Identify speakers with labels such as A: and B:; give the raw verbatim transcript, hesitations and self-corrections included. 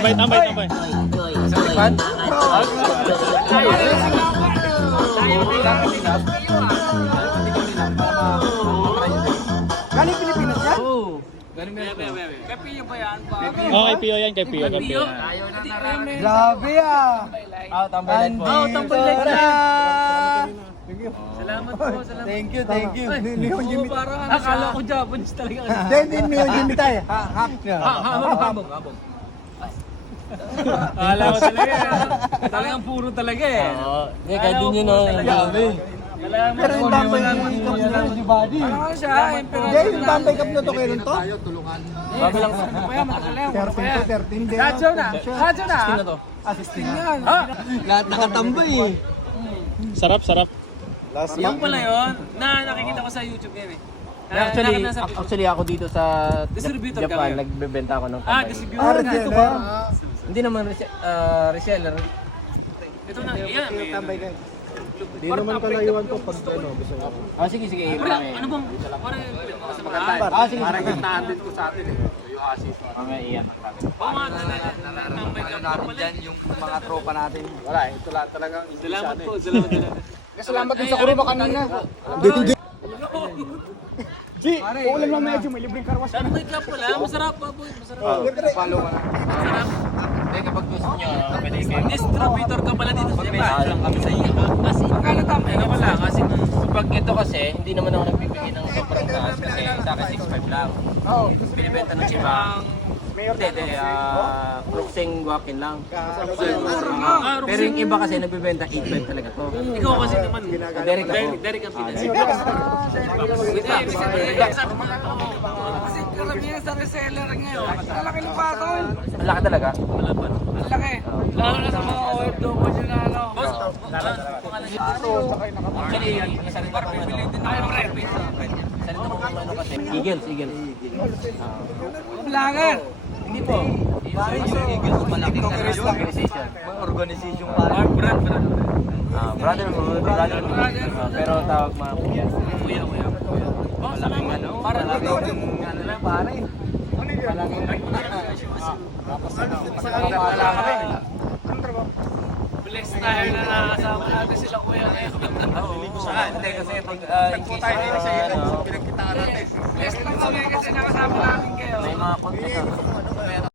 A: tambay, tambay, tambay.
B: Galing Pilipinas yan?
C: Oo. Galing Mexico. Kay Pio ba yan?
A: Oh, kay Pio yan, kay Pio, kay Pio.
B: Grabe ah.
C: Ah, tambay light po.
B: Andito
C: Oh, tambay light
B: na.
C: Salamat po, salamat.
B: Thank you, thank you. Neon
C: Oo,
B: Jimmy.
C: parang ano siya. Akala ko Japanese talaga.
B: Hindi, hindi Neon Jimmy tayo. Ha, hap nga.
C: Ha, habong, habong, habong. Akala ko talaga. Talagang puro talaga eh. Oo. Hindi, kahit din yun oh.
B: Grabe. Pero yung Tambay Cup na si Buddy.
C: Ano siya?
B: Hindi, yung Tambay Cup na to kayo rin to?
C: Bago lang. Kaya matagal lang.
B: thirteen to thirteen din.
C: Radyo na. Radyo na. sixteen na to.
B: Ah, sixteen yan.
C: Ha?
B: Lahat nakatambay eh.
A: Sarap, sarap.
C: Yung pala yun, na nakikita ko sa YouTube yan eh. Na-
D: Actually,
C: nakita sa-
D: actually ako dito sa
C: Distributor ka
D: Japan,
C: ngayon?
D: nagbebenta ako ng
C: Ah,
D: tambay.
C: distributor
B: Ah,
C: na.
B: Regina.
C: Ito ba?
D: Hindi naman rese- ah, reseller.
C: Ito na, yan. may-
B: Tambay kayo.
C: Di naman kalayuan to pag ano.
D: Ah, sige, sige.
C: Wala, ano bang, parang sa mga
D: Ah, sige, sige.
E: Gitnaan din ko sa atin eh. Yung assist.
D: Mamaya iyan.
C: Oo nga, tambay ka
E: Namin dyan yung mga tropa natin. Wala, ito lang talagang
C: Salamat po, salamat salamat.
B: Salamat din sa kurima kanina. G, uulan lang medyo, may libreng karwas.
C: Tambay ka pala, masarap pa boy, masarap.
E: follow ka na.
C: Masarap.
D: Hindi, kapag gusto nyo, ah, pwede kayo.
C: Distributor ka pala dito sa Japan.
D: lang kami sa iyo.
C: Kasi, magkano tambay ka pala? Kasi,
D: Pag ito kasi, hindi naman ako nagbibigay ng sobrang taas kasi sa akin six five lang.
B: Oo.
D: Binibenta ng iba. Hindi, hindi. ah, Cruxing walk-in lang.
C: ah,
D: Pero yung iba kasi nagbibenta eight five talaga to.
C: ikaw kasi naman,
D: Derek ako.
C: Derek, Derek ang Pinas. Kasi karamihan sa reseller ngayon, malaki ng patol.
D: Ang laki talaga.
C: Malaki. Lalo na sa mga O F W na ano. Boss, actually, salita ko ano. Salita ko ano kasi. Eagles, Eagles. Blangan. Hindi po.
D: Eagles malaki na organization.
E: Organization
C: Brad, Brad, Brad.
D: Ah, brotherhood, brotherhood. Ah, pero tawag mga kuya.
C: Kuya, kuya. Oh, salamat.
D: Ano?
C: Para dito.
D: Ano lang pare?
C: Bless tayo na nakasama natin sila kuya ngayon.
D: Hindi kasi pag uh, in case uh, ano,
E: pinagkitaan natin.
C: Bless lang kami kasi nakasama natin kayo.
D: may mga contest ako.